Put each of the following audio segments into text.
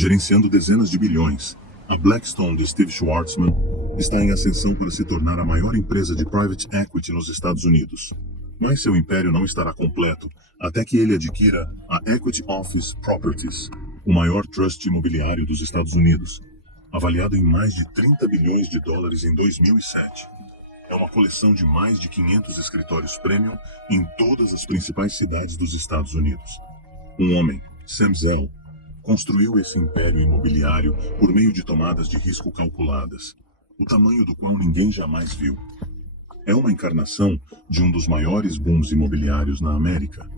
gerenciando dezenas de bilhões. A Blackstone de Steve Schwarzman está em ascensão para se tornar a maior empresa de private equity nos Estados Unidos. Mas seu império não estará completo até que ele adquira a Equity Office Properties, o maior trust imobiliário dos Estados Unidos, avaliado em mais de 30 bilhões de dólares em 2007. É uma coleção de mais de 500 escritórios premium em todas as principais cidades dos Estados Unidos. Um homem, Sam Zell, construiu esse império imobiliário por meio de tomadas de risco calculadas, o tamanho do qual ninguém jamais viu. É uma encarnação de um dos maiores booms imobiliários na América,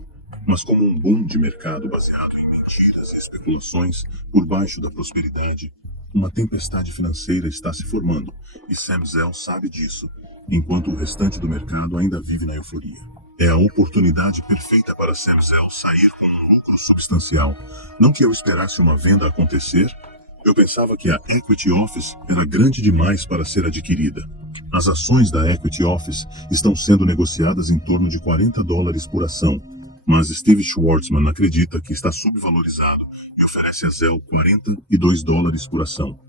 mas como um boom de mercado baseado em mentiras e especulações por baixo da prosperidade, uma tempestade financeira está se formando, e Sam Zell sabe disso, enquanto o restante do mercado ainda vive na euforia. É a oportunidade perfeita para Sam Zell sair com um lucro substancial. Não que eu esperasse uma venda acontecer, eu pensava que a Equity Office era grande demais para ser adquirida. As ações da Equity Office estão sendo negociadas em torno de $40 por ação, mas Steve Schwarzman acredita que está subvalorizado e oferece a Zell $42 por ação.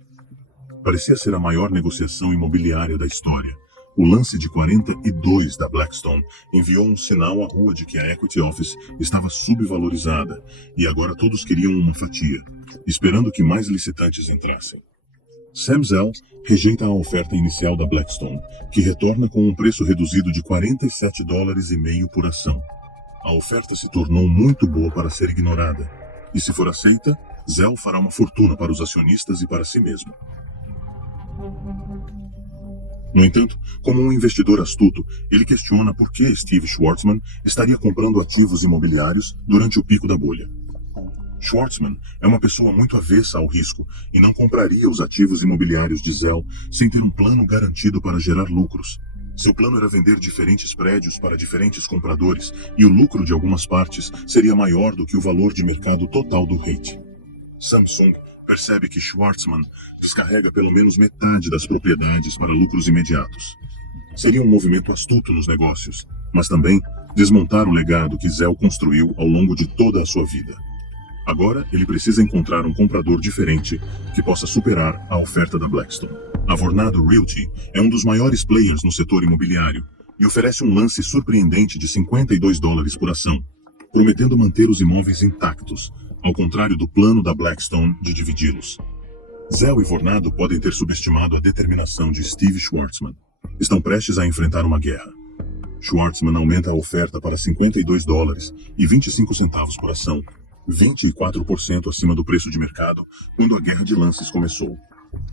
Parecia ser a maior negociação imobiliária da história. O lance de 42 da Blackstone enviou um sinal à rua de que a Equity Office estava subvalorizada e agora todos queriam uma fatia, esperando que mais licitantes entrassem. Sam Zell rejeita a oferta inicial da Blackstone, que retorna com um preço reduzido de $47,5 por ação. A oferta se tornou muito boa para ser ignorada, e se for aceita, Zell fará uma fortuna para os acionistas e para si mesmo. No entanto, como um investidor astuto, ele questiona por que Steve Schwarzman estaria comprando ativos imobiliários durante o pico da bolha. Schwarzman é uma pessoa muito avessa ao risco e não compraria os ativos imobiliários de Zell sem ter um plano garantido para gerar lucros. Seu plano era vender diferentes prédios para diferentes compradores e o lucro de algumas partes seria maior do que o valor de mercado total do REIT. Samsung percebe que Schwarzman descarrega pelo menos metade das propriedades para lucros imediatos. Seria um movimento astuto nos negócios, mas também desmontar o legado que Zell construiu ao longo de toda a sua vida. Agora ele precisa encontrar um comprador diferente que possa superar a oferta da Blackstone. A Vornado Realty é um dos maiores players no setor imobiliário e oferece um lance surpreendente de $52 por ação, prometendo manter os imóveis intactos, ao contrário do plano da Blackstone de dividi-los. Zell e Vornado podem ter subestimado a determinação de Steve Schwarzman. Estão prestes a enfrentar uma guerra. Schwarzman aumenta a oferta para $52,25 por ação, 24% acima do preço de mercado quando a guerra de lances começou.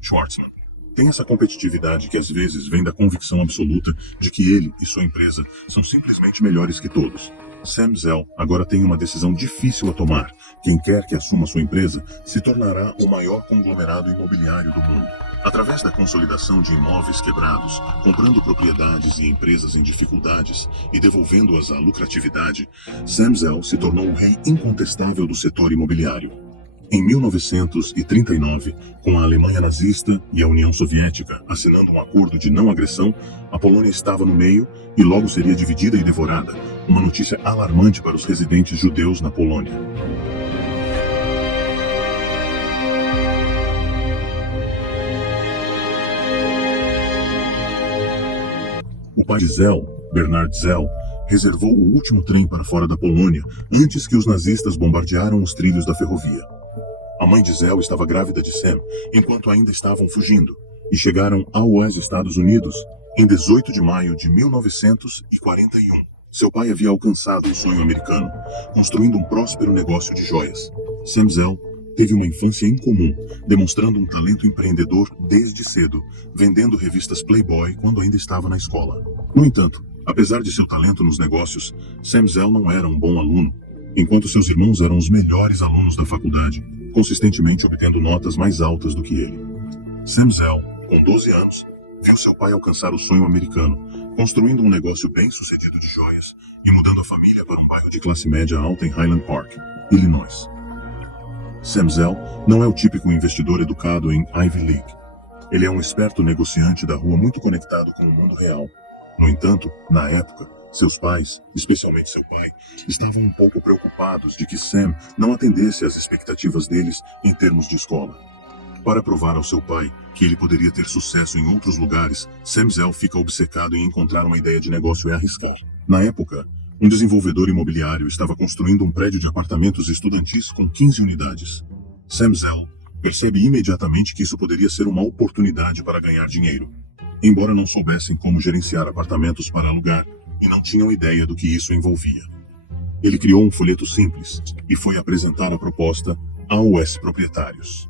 Schwarzman tem essa competitividade que às vezes vem da convicção absoluta de que ele e sua empresa são simplesmente melhores que todos. Sam Zell agora tem uma decisão difícil a tomar. Quem quer que assuma sua empresa se tornará o maior conglomerado imobiliário do mundo. Através da consolidação de imóveis quebrados, comprando propriedades e empresas em dificuldades e devolvendo-as à lucratividade, Sam Zell se tornou o rei incontestável do setor imobiliário. Em 1939, com a Alemanha nazista e a União Soviética assinando um acordo de não agressão, a Polônia estava no meio e logo seria dividida e devorada, uma notícia alarmante para os residentes judeus na Polônia. O pai de Zell, Bernard Zell, reservou o último trem para fora da Polônia antes que os nazistas bombardearam os trilhos da ferrovia. A mãe de Zell estava grávida de Sam enquanto ainda estavam fugindo e chegaram aos Estados Unidos em 18 de maio de 1941. Seu pai havia alcançado o sonho americano, construindo um próspero negócio de joias. Sam Zell teve uma infância incomum, demonstrando um talento empreendedor desde cedo, vendendo revistas Playboy quando ainda estava na escola. No entanto, apesar de seu talento nos negócios, Sam Zell não era um bom aluno, enquanto seus irmãos eram os melhores alunos da faculdade, consistentemente obtendo notas mais altas do que ele. Sam Zell, com 12 anos, viu seu pai alcançar o sonho americano, construindo um negócio bem-sucedido de joias e mudando a família para um bairro de classe média alta em Highland Park, Illinois. Sam Zell não é o típico investidor educado em Ivy League. Ele é um esperto negociante da rua muito conectado com o mundo real. No entanto, na época, Seus pais, especialmente seu pai, estavam um pouco preocupados de que Sam não atendesse às expectativas deles em termos de escola. Para provar ao seu pai que ele poderia ter sucesso em outros lugares, Sam Zell fica obcecado em encontrar uma ideia de negócio e arriscar. Na época, um desenvolvedor imobiliário estava construindo um prédio de apartamentos estudantis com 15 unidades. Sam Zell percebe imediatamente que isso poderia ser uma oportunidade para ganhar dinheiro. Embora não soubessem como gerenciar apartamentos para alugar, e não tinham ideia do que isso envolvia. Ele criou um folheto simples e foi apresentar a proposta aos proprietários.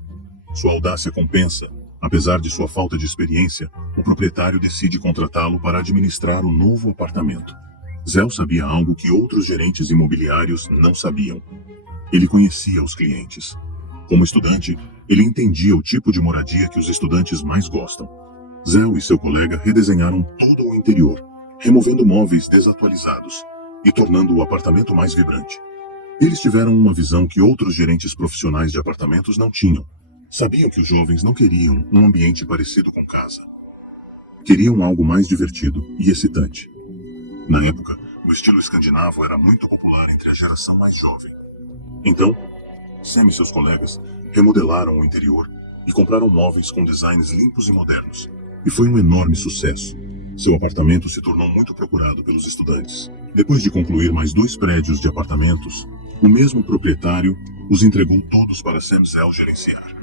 Sua audácia compensa. Apesar de sua falta de experiência, o proprietário decide contratá-lo para administrar o novo apartamento. Zell sabia algo que outros gerentes imobiliários não sabiam. Ele conhecia os clientes. Como estudante, ele entendia o tipo de moradia que os estudantes mais gostam. Zell e seu colega redesenharam todo o interior, removendo móveis desatualizados e tornando o apartamento mais vibrante. Eles tiveram uma visão que outros gerentes profissionais de apartamentos não tinham. Sabiam que os jovens não queriam um ambiente parecido com casa. Queriam algo mais divertido e excitante. Na época, o estilo escandinavo era muito popular entre a geração mais jovem. Então, Sam e seus colegas remodelaram o interior e compraram móveis com designs limpos e modernos. E foi um enorme sucesso. Seu apartamento se tornou muito procurado pelos estudantes. Depois de concluir mais 2 prédios de apartamentos, o mesmo proprietário os entregou todos para Sam Zell gerenciar.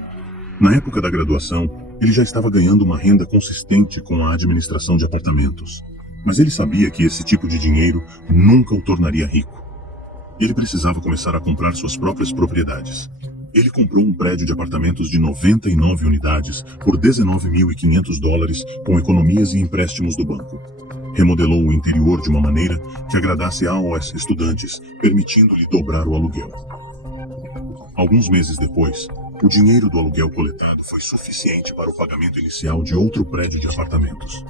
Na época da graduação, ele já estava ganhando uma renda consistente com a administração de apartamentos. Mas ele sabia que esse tipo de dinheiro nunca o tornaria rico. Ele precisava começar a comprar suas próprias propriedades. Ele comprou um prédio de apartamentos de 99 unidades por $19.500 com economias e empréstimos do banco. Remodelou o interior de uma maneira que agradasse aos estudantes, permitindo-lhe dobrar o aluguel. Alguns meses depois, o dinheiro do aluguel coletado foi suficiente para o pagamento inicial de outro prédio de apartamentos.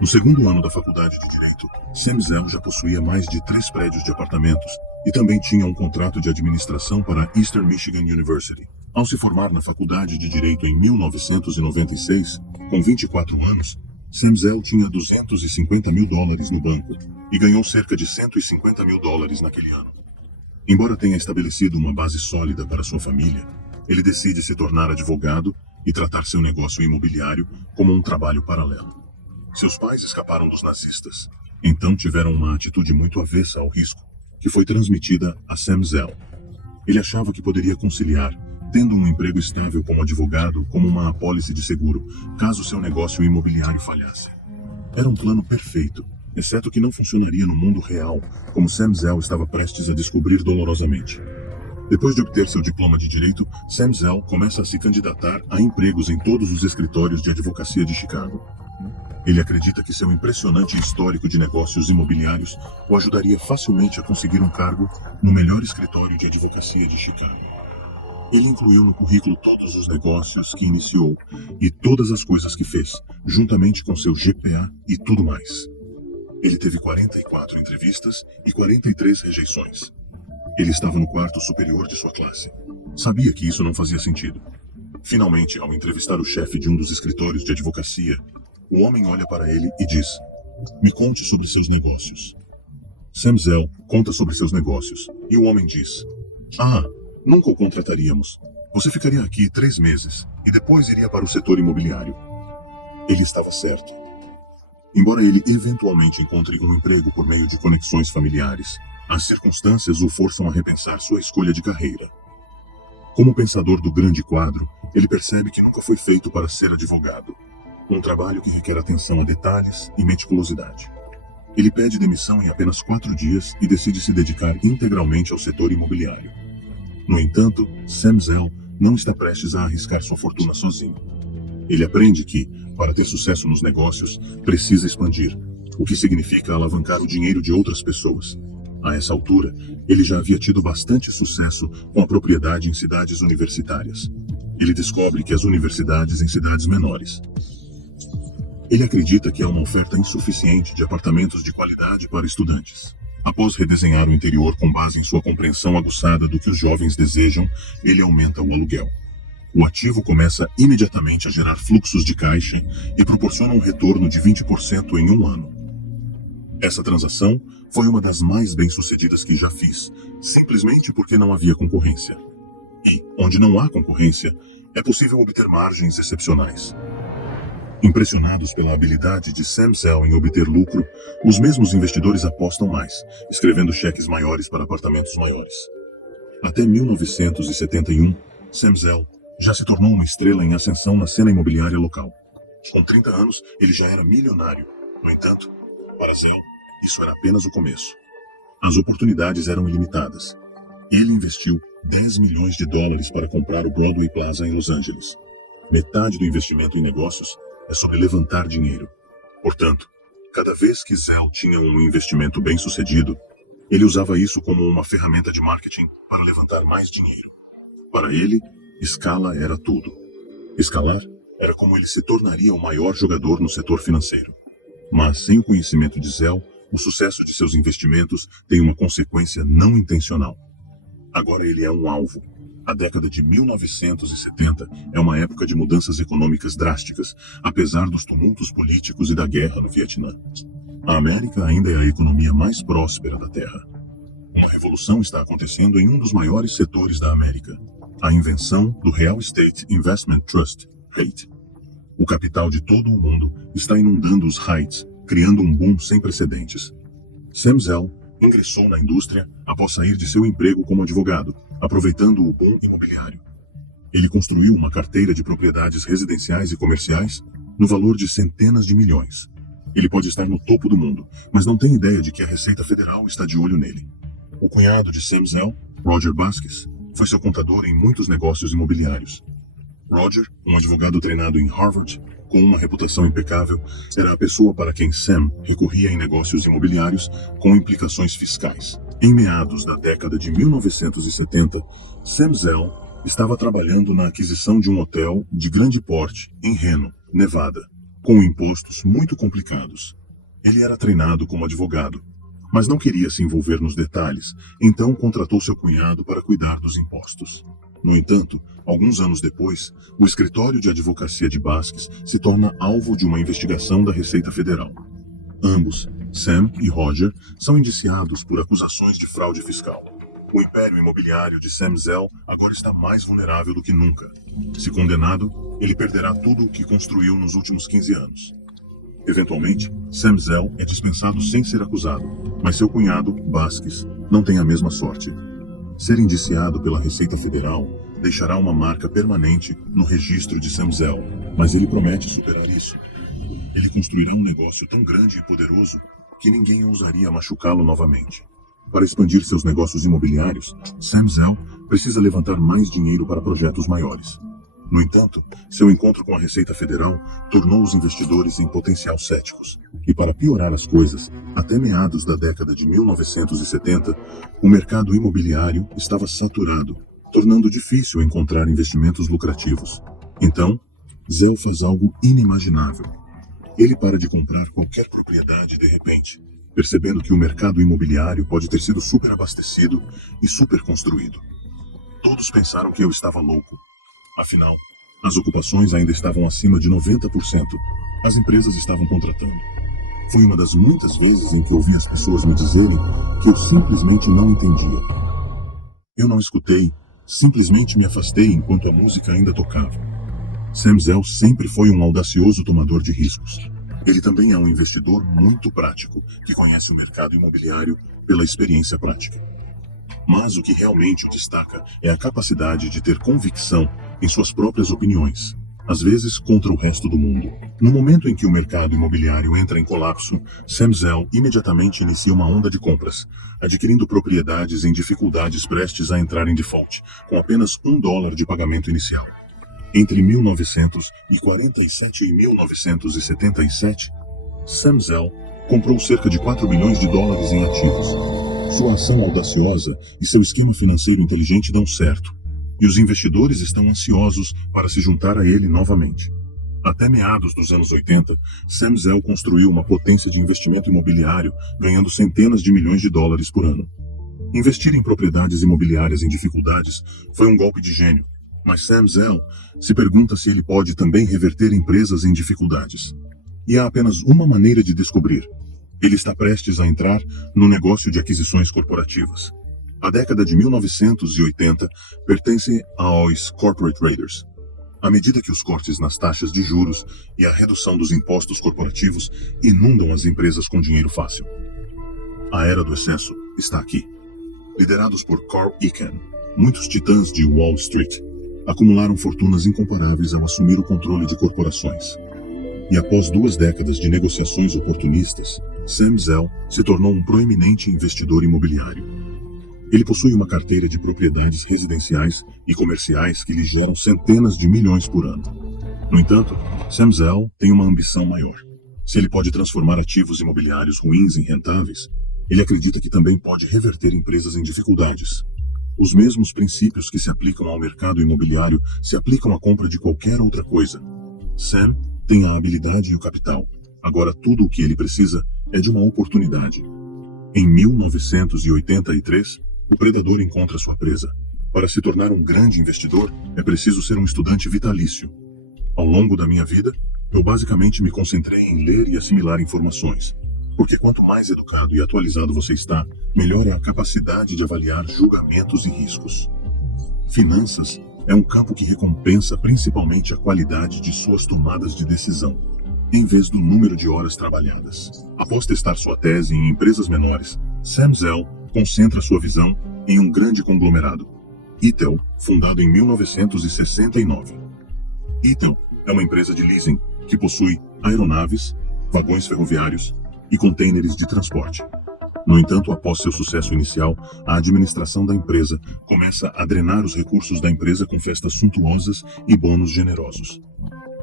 No segundo ano da faculdade de Direito, Sam Zell já possuía mais de 3 prédios de apartamentos e também tinha um contrato de administração para a Eastern Michigan University. Ao se formar na faculdade de Direito em 1996, com 24 anos, Sam Zell tinha $250 mil no banco e ganhou cerca de $150 mil naquele ano. Embora tenha estabelecido uma base sólida para sua família, ele decide se tornar advogado e tratar seu negócio imobiliário como um trabalho paralelo. Seus pais escaparam dos nazistas, então tiveram uma atitude muito avessa ao risco, que foi transmitida a Sam Zell. Ele achava que poderia conciliar, tendo um emprego estável como advogado, como uma apólice de seguro, caso seu negócio imobiliário falhasse. Era um plano perfeito, exceto que não funcionaria no mundo real, como Sam Zell estava prestes a descobrir dolorosamente. Depois de obter seu diploma de direito, Sam Zell começa a se candidatar a empregos em todos os escritórios de advocacia de Chicago. Ele acredita que seu impressionante histórico de negócios imobiliários o ajudaria facilmente a conseguir um cargo no melhor escritório de advocacia de Chicago. Ele incluiu no currículo todos os negócios que iniciou e todas as coisas que fez, juntamente com seu GPA e tudo mais. Ele teve 44 entrevistas e 43 rejeições. Ele estava no quarto superior de sua classe. Sabia que isso não fazia sentido. Finalmente, ao entrevistar o chefe de um dos escritórios de advocacia, o homem olha para ele e diz: "Me conte sobre seus negócios." Sam Zell conta sobre seus negócios, e o homem diz: "Ah, nunca o contrataríamos. Você ficaria aqui 3 meses, e depois iria para o setor imobiliário." Ele estava certo. Embora ele eventualmente encontre um emprego por meio de conexões familiares, as circunstâncias o forçam a repensar sua escolha de carreira. Como pensador do grande quadro, ele percebe que nunca foi feito para ser advogado. Um trabalho que requer atenção a detalhes e meticulosidade. Ele pede demissão em apenas 4 dias e decide se dedicar integralmente ao setor imobiliário. No entanto, Sam Zell não está prestes a arriscar sua fortuna sozinho. Ele aprende que, para ter sucesso nos negócios, precisa expandir, o que significa alavancar o dinheiro de outras pessoas. A essa altura, ele já havia tido bastante sucesso com a propriedade em cidades universitárias. Ele descobre que as universidades em cidades menores. Ele acredita que há uma oferta insuficiente de apartamentos de qualidade para estudantes. Após redesenhar o interior com base em sua compreensão aguçada do que os jovens desejam, ele aumenta o aluguel. O ativo começa imediatamente a gerar fluxos de caixa e proporciona um retorno de 20% em um ano. Essa transação foi uma das mais bem-sucedidas que já fiz, simplesmente porque não havia concorrência. E, onde não há concorrência, é possível obter margens excepcionais. Impressionados pela habilidade de Sam Zell em obter lucro, os mesmos investidores apostam mais, escrevendo cheques maiores para apartamentos maiores. Até 1971, Sam Zell já se tornou uma estrela em ascensão na cena imobiliária local. Com 30 anos, ele já era milionário. No entanto, para Zell, isso era apenas o começo. As oportunidades eram ilimitadas. Ele investiu $10 milhões para comprar o Broadway Plaza em Los Angeles. Metade do investimento em negócios é sobre levantar dinheiro. Portanto, cada vez que Zell tinha um investimento bem-sucedido, ele usava isso como uma ferramenta de marketing para levantar mais dinheiro. Para ele, escala era tudo. Escalar era como ele se tornaria o maior jogador no setor financeiro. Mas, sem o conhecimento de Zell, o sucesso de seus investimentos tem uma consequência não intencional. Agora ele é um alvo. A década de 1970 é uma época de mudanças econômicas drásticas, apesar dos tumultos políticos e da guerra no Vietnã. A América ainda é a economia mais próspera da Terra. Uma revolução está acontecendo em um dos maiores setores da América, a invenção do Real Estate Investment Trust, REIT. O capital de todo o mundo está inundando os REITs, criando um boom sem precedentes. Sam Zell ingressou na indústria após sair de seu emprego como advogado, aproveitando o boom imobiliário. Ele construiu uma carteira de propriedades residenciais e comerciais no valor de centenas de milhões. Ele pode estar no topo do mundo, mas não tem ideia de que a Receita Federal está de olho nele. O cunhado de Sam Zell, Roger Baskes, foi seu contador em muitos negócios imobiliários. Roger, um advogado treinado em Harvard, com uma reputação impecável, era a pessoa para quem Sam recorria em negócios imobiliários com implicações fiscais. Em meados da década de 1970, Sam Zell estava trabalhando na aquisição de um hotel de grande porte em Reno, Nevada, com impostos muito complicados. Ele era treinado como advogado, mas não queria se envolver nos detalhes, então contratou seu cunhado para cuidar dos impostos. No entanto, alguns anos depois, o escritório de advocacia de Baskes se torna alvo de uma investigação da Receita Federal. Ambos, Sam e Roger, são indiciados por acusações de fraude fiscal. O império imobiliário de Sam Zell agora está mais vulnerável do que nunca. Se condenado, ele perderá tudo o que construiu nos últimos 15 anos. Eventualmente, Sam Zell é dispensado sem ser acusado, mas seu cunhado, Baskes, não tem a mesma sorte. Ser indiciado pela Receita Federal deixará uma marca permanente no registro de Sam Zell, mas ele promete superar isso. Ele construirá um negócio tão grande e poderoso que ninguém ousaria machucá-lo novamente. Para expandir seus negócios imobiliários, Sam Zell precisa levantar mais dinheiro para projetos maiores. No entanto, seu encontro com a Receita Federal tornou os investidores em potencial céticos. E para piorar as coisas, até meados da década de 1970, o mercado imobiliário estava saturado, tornando difícil encontrar investimentos lucrativos. Então, Zell faz algo inimaginável. Ele para de comprar qualquer propriedade de repente, percebendo que o mercado imobiliário pode ter sido superabastecido e superconstruído. Todos pensaram que eu estava louco. Afinal, as ocupações ainda estavam acima de 90%. As empresas estavam contratando. Foi uma das muitas vezes em que ouvi as pessoas me dizerem que eu simplesmente não entendia. Eu não escutei, simplesmente me afastei enquanto a música ainda tocava. Sam Zell sempre foi um audacioso tomador de riscos. Ele também é um investidor muito prático, que conhece o mercado imobiliário pela experiência prática. Mas o que realmente o destaca é a capacidade de ter convicção em suas próprias opiniões, às vezes contra o resto do mundo. No momento em que o mercado imobiliário entra em colapso, Sam Zell imediatamente inicia uma onda de compras, adquirindo propriedades em dificuldades prestes a entrar em default, com apenas $1 de pagamento inicial. Entre 1947 e 1977, Sam Zell comprou cerca de $4 bilhões em ativos. Sua ação audaciosa e seu esquema financeiro inteligente dão certo, e os investidores estão ansiosos para se juntar a ele novamente. Até meados dos anos 80, Sam Zell construiu uma potência de investimento imobiliário, ganhando centenas de milhões de dólares por ano. Investir em propriedades imobiliárias em dificuldades foi um golpe de gênio, mas Sam Zell se pergunta se ele pode também reverter empresas em dificuldades. E há apenas uma maneira de descobrir: Ele está prestes a entrar no negócio de aquisições corporativas. A década de 1980 pertence aos corporate raiders. À medida que os cortes nas taxas de juros e a redução dos impostos corporativos inundam as empresas com dinheiro fácil. A era do excesso está aqui. Liderados por Carl Icahn, muitos titãs de Wall Street acumularam fortunas incomparáveis ao assumir o controle de corporações. E após 2 décadas de negociações oportunistas, Sam Zell se tornou um proeminente investidor imobiliário. Ele possui uma carteira de propriedades residenciais e comerciais que lhe geram centenas de milhões por ano. No entanto, Sam Zell tem uma ambição maior. Se ele pode transformar ativos imobiliários ruins em rentáveis, ele acredita que também pode reverter empresas em dificuldades. Os mesmos princípios que se aplicam ao mercado imobiliário se aplicam à compra de qualquer outra coisa. Sam tem a habilidade e o capital. Agora tudo o que ele precisa é de uma oportunidade. Em 1983, o predador encontra sua presa. Para se tornar um grande investidor, é preciso ser um estudante vitalício. Ao longo da minha vida, eu basicamente me concentrei em ler e assimilar informações. Porque quanto mais educado e atualizado você está, melhor é a capacidade de avaliar julgamentos e riscos. Finanças é um campo que recompensa principalmente a qualidade de suas tomadas de decisão, em vez do número de horas trabalhadas. Após testar sua tese em empresas menores, Sam Zell concentra sua visão em um grande conglomerado, Itel, fundado em 1969. Itel é uma empresa de leasing que possui aeronaves, vagões ferroviários e contêineres de transporte. No entanto, após seu sucesso inicial, a administração da empresa começa a drenar os recursos da empresa com festas suntuosas e bônus generosos.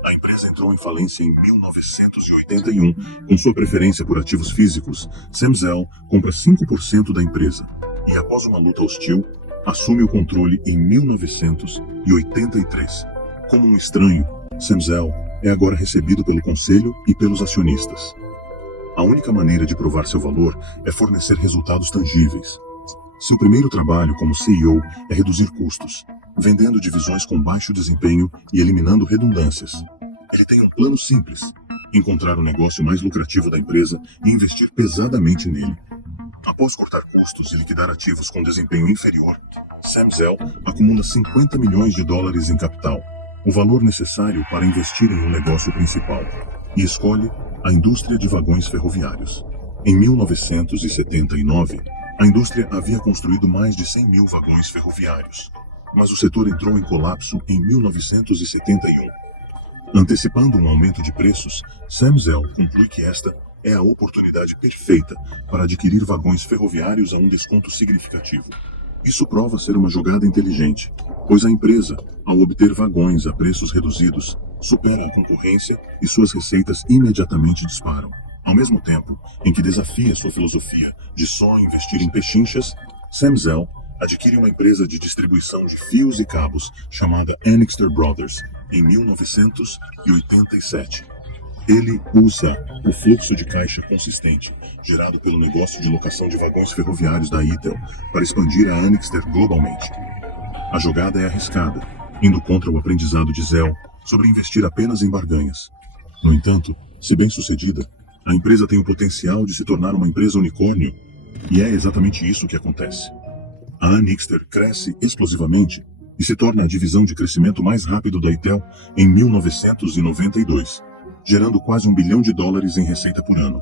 A empresa entrou em falência em 1981. Com sua preferência por ativos físicos, Sam Zell compra 5% da empresa e, após uma luta hostil, assume o controle em 1983. Como um estranho, Sam Zell é agora recebido pelo conselho e pelos acionistas. A única maneira de provar seu valor é fornecer resultados tangíveis. Seu primeiro trabalho como CEO é reduzir custos, vendendo divisões com baixo desempenho e eliminando redundâncias. Ele tem um plano simples: encontrar o negócio mais lucrativo da empresa e investir pesadamente nele. Após cortar custos e liquidar ativos com desempenho inferior, Sam Zell acumula $50 milhões em capital, o valor necessário para investir em um negócio principal, e escolhe a indústria de vagões ferroviários. Em 1979, a indústria havia construído mais de 100 mil vagões ferroviários, mas o setor entrou em colapso em 1971. Antecipando um aumento de preços, Sam Zell conclui que esta é a oportunidade perfeita para adquirir vagões ferroviários a um desconto significativo. Isso prova ser uma jogada inteligente, pois a empresa, ao obter vagões a preços reduzidos, supera a concorrência e suas receitas imediatamente disparam. Ao mesmo tempo em que desafia sua filosofia de só investir em pechinchas, Sam Zell adquire uma empresa de distribuição de fios e cabos chamada Annixter Brothers em 1987. Ele usa o fluxo de caixa consistente, gerado pelo negócio de locação de vagões ferroviários da Itel, para expandir a Annixter globalmente. A jogada é arriscada, indo contra o aprendizado de Zell sobre investir apenas em barganhas. No entanto, se bem-sucedida, a empresa tem o potencial de se tornar uma empresa unicórnio, e é exatamente isso que acontece. A Annixter cresce explosivamente e se torna a divisão de crescimento mais rápido da Itel em 1992. Gerando quase $1 bilhão em receita por ano.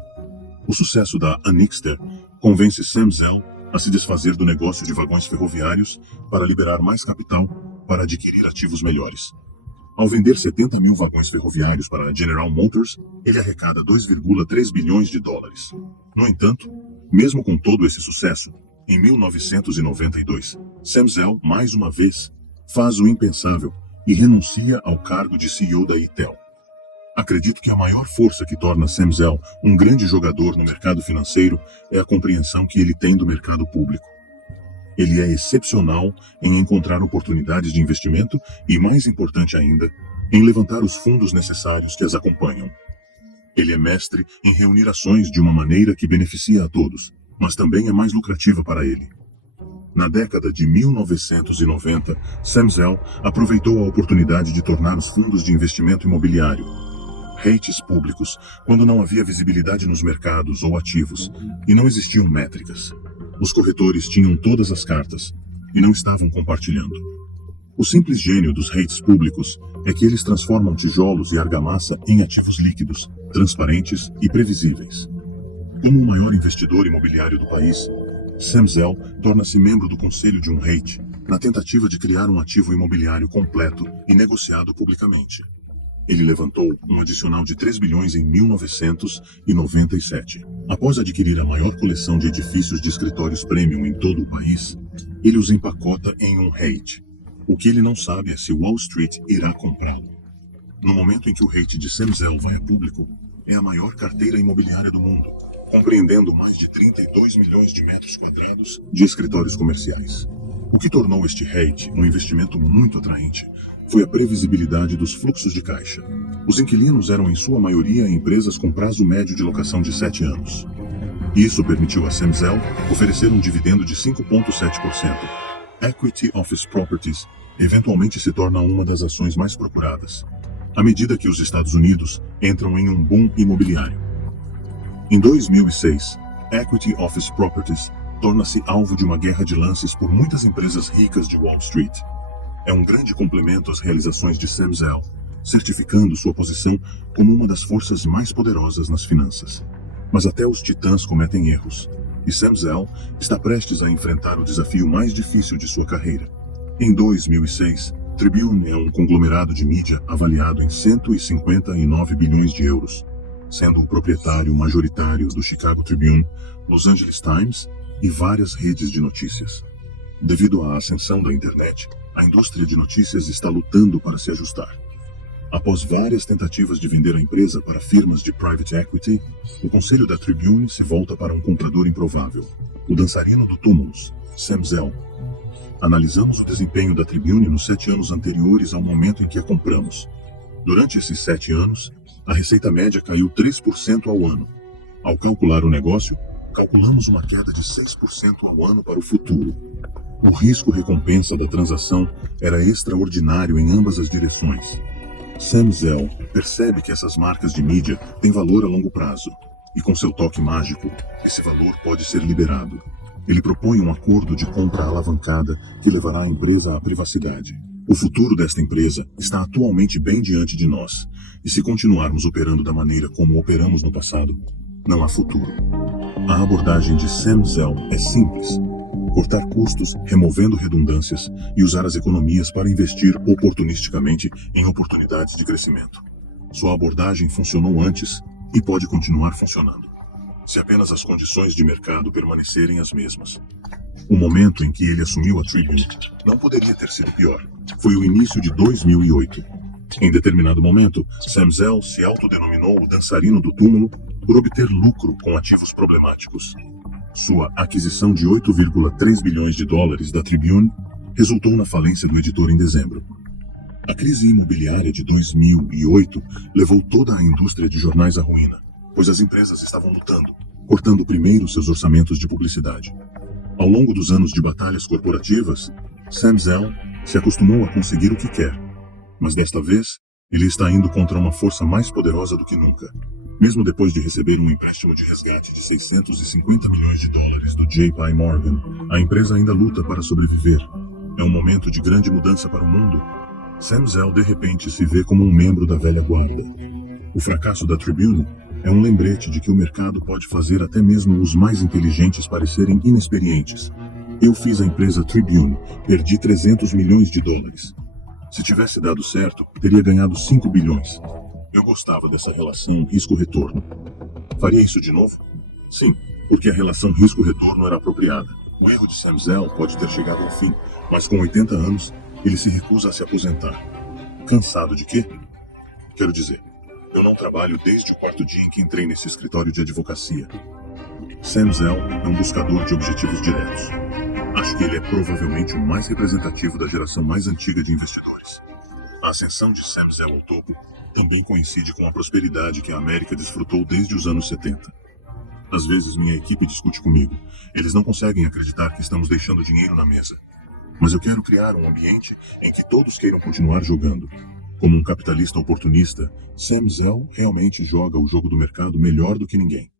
O sucesso da Annixter convence Sam Zell a se desfazer do negócio de vagões ferroviários para liberar mais capital para adquirir ativos melhores. Ao vender 70 mil vagões ferroviários para a General Motors, ele arrecada $2,3 bilhões. No entanto, mesmo com todo esse sucesso, em 1992, Sam Zell, mais uma vez, faz o impensável e renuncia ao cargo de CEO da Itel. Acredito que a maior força que torna Sam Zell um grande jogador no mercado financeiro é a compreensão que ele tem do mercado público. Ele é excepcional em encontrar oportunidades de investimento e, mais importante ainda, em levantar os fundos necessários que as acompanham. Ele é mestre em reunir ações de uma maneira que beneficia a todos, mas também é mais lucrativa para ele. Na década de 1990, Sam Zell aproveitou a oportunidade de tornar os fundos de investimento imobiliário REITs públicos quando não havia visibilidade nos mercados ou ativos e não existiam métricas. Os corretores tinham todas as cartas e não estavam compartilhando. O simples gênio dos REITs públicos é que eles transformam tijolos e argamassa em ativos líquidos, transparentes e previsíveis. Como o maior investidor imobiliário do país, Sam Zell torna-se membro do conselho de um REIT na tentativa de criar um ativo imobiliário completo e negociado publicamente. Ele levantou um adicional de 3 bilhões em 1997. Após adquirir a maior coleção de edifícios de escritórios premium em todo o país, ele os empacota em um REIT. O que ele não sabe é se Wall Street irá comprá-lo. No momento em que o REIT de Sam Zell vai a público, é a maior carteira imobiliária do mundo, compreendendo mais de 32 milhões de metros quadrados de escritórios comerciais. O que tornou este REIT um investimento muito atraente foi a previsibilidade dos fluxos de caixa. Os inquilinos eram em sua maioria empresas com prazo médio de locação de 7 anos. Isso permitiu a Sam Zell oferecer um dividendo de 5,7%. Equity Office Properties eventualmente se torna uma das ações mais procuradas, à medida que os Estados Unidos entram em um boom imobiliário. Em 2006, Equity Office Properties torna-se alvo de uma guerra de lances por muitas empresas ricas de Wall Street. É um grande complemento às realizações de Sam Zell, certificando sua posição como uma das forças mais poderosas nas finanças. Mas até os titãs cometem erros, e Sam Zell está prestes a enfrentar o desafio mais difícil de sua carreira. Em 2006, Tribune é um conglomerado de mídia avaliado em 159 bilhões de euros, sendo o proprietário majoritário do Chicago Tribune, Los Angeles Times e várias redes de notícias. Devido à ascensão da internet, a indústria de notícias está lutando para se ajustar. Após várias tentativas de vender a empresa para firmas de private equity, o conselho da Tribune se volta para um comprador improvável, o dançarino do túmulos, Sam Zell. Analisamos o desempenho da Tribune nos 7 anos anteriores ao momento em que a compramos. Durante esses 7 anos, a receita média caiu 3% ao ano. Ao calcular o negócio, calculamos uma queda de 6% ao ano para o futuro. O risco-recompensa da transação era extraordinário em ambas as direções. Sam Zell percebe que essas marcas de mídia têm valor a longo prazo, e com seu toque mágico, esse valor pode ser liberado. Ele propõe um acordo de compra alavancada que levará a empresa à privacidade. O futuro desta empresa está atualmente bem diante de nós, e se continuarmos operando da maneira como operamos no passado, não há futuro. A abordagem de Sam Zell é simples: cortar custos, removendo redundâncias e usar as economias para investir oportunisticamente em oportunidades de crescimento. Sua abordagem funcionou antes e pode continuar funcionando, se apenas as condições de mercado permanecerem as mesmas. O momento em que ele assumiu a Tribune não poderia ter sido pior. Foi o início de 2008. Em determinado momento, Sam Zell se autodenominou o dançarino do túmulo por obter lucro com ativos problemáticos. Sua aquisição de 8,3 bilhões de dólares da Tribune resultou na falência do editor em dezembro. A crise imobiliária de 2008 levou toda a indústria de jornais à ruína, pois as empresas estavam lutando, cortando primeiro seus orçamentos de publicidade. Ao longo dos anos de batalhas corporativas, Sam Zell se acostumou a conseguir o que quer, mas desta vez ele está indo contra uma força mais poderosa do que nunca. Mesmo depois de receber um empréstimo de resgate de 650 milhões de dólares do JP Morgan, a empresa ainda luta para sobreviver. É um momento de grande mudança para o mundo. Sam Zell de repente se vê como um membro da velha guarda. O fracasso da Tribune é um lembrete de que o mercado pode fazer até mesmo os mais inteligentes parecerem inexperientes. Eu fiz a empresa Tribune, perdi 300 milhões de dólares. Se tivesse dado certo, teria ganhado 5 bilhões. Eu gostava dessa relação risco-retorno. Faria isso de novo? Sim, porque a relação risco-retorno era apropriada. O erro de Sam Zell pode ter chegado ao fim, mas com 80 anos, ele se recusa a se aposentar. Cansado de quê? Quero dizer, eu não trabalho desde o quarto dia em que entrei nesse escritório de advocacia. Sam Zell é um buscador de objetivos diretos. Acho que ele é provavelmente o mais representativo da geração mais antiga de investidores. A ascensão de Sam Zell ao topo também coincide com a prosperidade que a América desfrutou desde os anos 70. Às vezes minha equipe discute comigo. Eles não conseguem acreditar que estamos deixando dinheiro na mesa. Mas eu quero criar um ambiente em que todos queiram continuar jogando. Como um capitalista oportunista, Sam Zell realmente joga o jogo do mercado melhor do que ninguém.